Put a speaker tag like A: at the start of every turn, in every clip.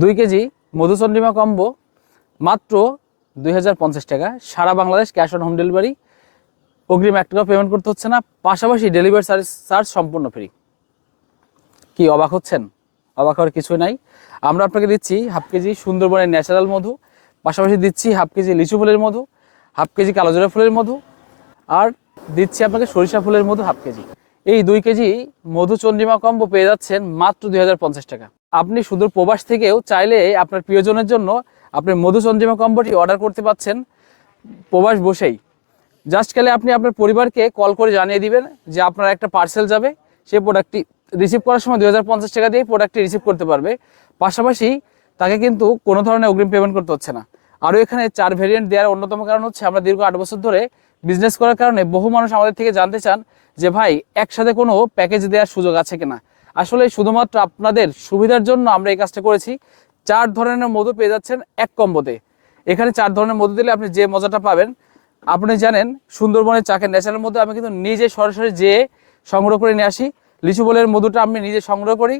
A: দুই কেজি মধুচন্দ্রিমা কম্বো, মাত্র দুই হাজার পঞ্চাশ টাকা। সারা Bangladesh cash on home delivery অগ্রিম এক টাকা পেমেন্ট করতে হচ্ছে না। পাশাপাশি ডেলিভারি চার্জ চার্জ সম্পূর্ণ ফ্রি কি, অবাক হচ্ছেন? অবাক হওয়ার কিছুই নাই। আমরা আপনাকে দিচ্ছি হাফ কেজি সুন্দরবনের ন্যাচারাল মধু, পাশাপাশি দিচ্ছি হাফ কেজি লিচু ফুলের মধু হাফ কেজি কালোজোড়া ফুলের মধু, আর দিচ্ছি আপনাকে সরিষা ফুলের মধু হাফ কেজি। এই দুই কেজি মধু চন্দ্রিমা কম্বো পেয়ে যাচ্ছেন মাত্র দুই হাজার পঞ্চাশ টাকা। আপনি সুদূর প্রবাস থেকেও চাইলে আপনার প্রিয়জনের জন্য আপনি মধুচন্দ্রিমা কম্বোটি অর্ডার করতে পাচ্ছেন। প্রবাস বসেই। জাস্ট গেলে আপনি আপনার পরিবারকে কল করে জানিয়ে দিবেন যে আপনার একটা পার্সেল যাবে, সেই প্রোডাক্টটি রিসিভ করার সময় দু হাজার পঞ্চাশ টাকা দিয়ে প্রোডাক্টটি রিসিভ করতে পারবে। পাশাপাশি তাকে কিন্তু কোনো ধরনের অগ্রিম পেমেন্ট করতে হচ্ছে না। আরও এখানে চার ভেরিয়েন্ট দেওয়ার অন্যতম কারণ হচ্ছে আমরা দীর্ঘ আট বছর ধরে বিজনেস করার কারণে বহু মানুষ আমাদের থেকে জানতে চান যে ভাই, একসাথে কোনো প্যাকেজ দেওয়ার সুযোগ আছে কিনা। আসলে শুধুমাত্র আপনাদের সুবিধার জন্য আমরা এই কাজটা করেছি। চার ধরনের মধু পেয়ে যাচ্ছেন এক কম্বোতে। এখানে চার ধরনের মধু দিলে আপনি যে মজাটা পাবেন, আপনি জানেন সুন্দরবনের চাকের ন্যাচারাল মধু আমি কিন্তু নিজে সরাসরি যেয়ে সংগ্রহ করে নিয়ে আসি। লিচু ফুলের মধুটা আমি নিজে সংগ্রহ করি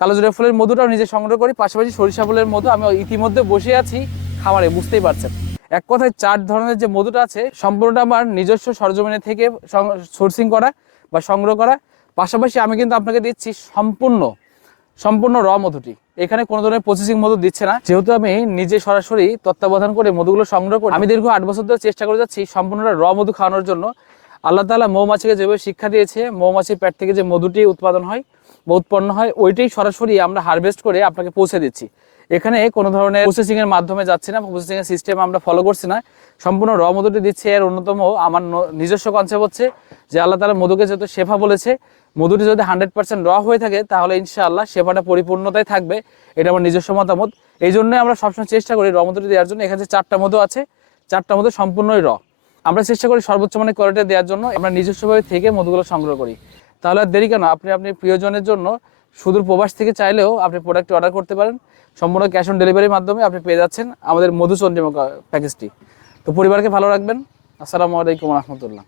A: কালোজোড়া ফুলের মধুটাও নিজে সংগ্রহ করি, পাশাপাশি সরিষা ফুলের মধু আমি ইতিমধ্যে বসে আছি খামারে, বুঝতেই পারছেন। এক কথায় চার ধরনের যে মধুটা আছে, সম্পূর্ণটা আমার নিজস্ব সরজমিনে থেকে সোর্সিং করা বা সংগ্রহ করা। পাশাপাশি আমি কিন্তু আপনাকে দিচ্ছি সম্পূর্ণ সম্পূর্ণ র মধুটি। এখানে কোনো ধরনের প্রসেসিং মধু দিচ্ছে না। যেহেতু আমি নিজে সরাসরি তত্ত্বাবধান করে মধুগুলো সংগ্রহ করি, আমি দীর্ঘ আট বছর ধরে চেষ্টা করে যাচ্ছি সম্পূর্ণটা র মধু খাওয়ানোর জন্য। আল্লাহ তাআলা মৌমাছিকে যেভাবে শিক্ষা দিয়েছে, মৌমাছির পেট থেকে যে মধুটি উৎপাদন হয় বা উৎপন্ন হয়, ওইটাই সরাসরি আমরা হারভেস্ট করে আপনাকে পৌঁছে দিচ্ছি। এখানে কোনো ধরনের প্রসেসিং এর মাধ্যমে যাচ্ছে না প্রসেসিং এর সিস্টেম আমরা ফলো করছি না। সম্পূর্ণ র মধুটি দিচ্ছে, এর অন্যতম আমার নিজস্ব কনসেপ্ট হচ্ছে যে আল্লাহ তালা মধুকে যেহেতু শেফা বলেছে, মধুটি যদি হান্ড্রেড পার্সেন্ট র হয়ে থাকে, তাহলে ইনশাআল্লাহ শেফাটা পরিপূর্ণতায় থাকবে, এটা আমার নিজস্ব মতামত। এই জন্যই আমরা সবসময় চেষ্টা করি র মধুটি দেওয়ার জন্য। এখানে চারটা মধু আছে, চারটা মধু সম্পূর্ণই র আমরা চেষ্টা করি সর্বোচ্চ মানের কোয়ালিটি দেওয়ার জন্য। আমরা নিজস্বভাবে থেকে মধুগুলো সংগ্রহ করি। তাহলে আর দেরি কেন? আপনি আপনি প্রিয়জনের জন্য সুদূর প্রবাস থেকে চাইলেও আপনি প্রোডাক্টটি অর্ডার করতে পারেন। সম্পূর্ণ ক্যাশ অন ডেলিভারির মাধ্যমে আপনি পেয়ে যাচ্ছেন আমাদের মধুচন্দ্রিমা প্যাকেজটি তো পরিবারকে ভালো রাখবেন। আসসালামু আলাইকুম রহমতুল্লাহ।